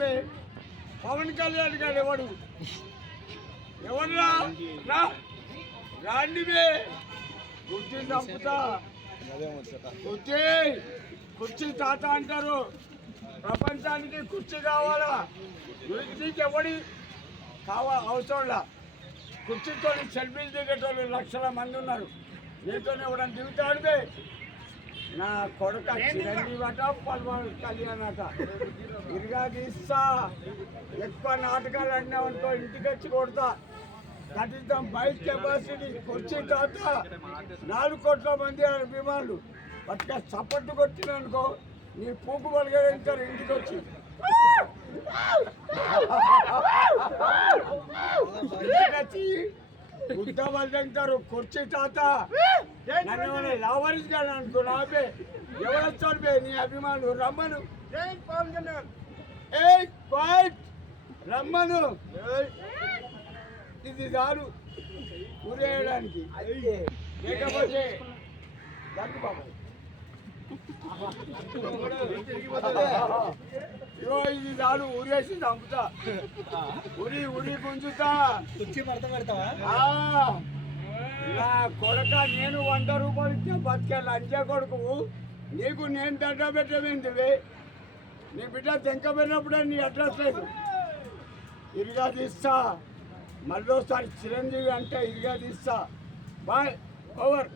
బే పవన్ కళ్యాణ్ గారు ఎవడు ఎవరురా రాండి బే కుర్చీ చంపుతా కుర్చీ తాత అంటారు. ప్రపంచానికి కుర్చీ కావాలా? నీకు ఎవడి అవసరంలా. కుర్చీతో సెల్ఫీలు దిగేటోళ్ళు లక్షల మంది ఉన్నారు. నీతో ఎవడని దిగుతాడు బే. నా కొడుక చిరంజీవి అట పల్వాన్ కళ్యాణ్ అట ఇరుగా తీస్తా. ఎక్కువ నాటకాలు అన్నామనుకో ఇంటికి వచ్చి కొడతా. కనీసం బైక్ కెపాసిటీ కుర్చీ తాత 4 కోట్ల మంది అభిమానులు పట్టుక చప్పట్టు కొట్టిననుకో నీ పూకు పలకరించారు ఇంటికి వచ్చి. గుద్ద పలకంటారు కుర్చీ తాత. నన్ను లావరీస్ గారు అనుకో నాపే ఎవరొచ్చాడు బే నీ అభిమానులు రమ్మను. రమ్మను. ఇది చాలు ఊరేయడానికి. లేకపోతే ఇది చాలు ఊరేసి చంపుతా. ఉరి గుంజుతా. నా కొడక నేను 100 రూపాయలు ఇచ్చా బతికే లంచే కొడుకు. నీకు నేను దండ పెట్టవేంటివి? నీ బిడ్డ తెంక పెట్టినప్పుడే నీ అడ్రస్ లేదు. ఇరుగా తీస్తా. మళ్ళీసారి చిరంజీవి అంటే ఇరుగా తీస్తా. Bye over.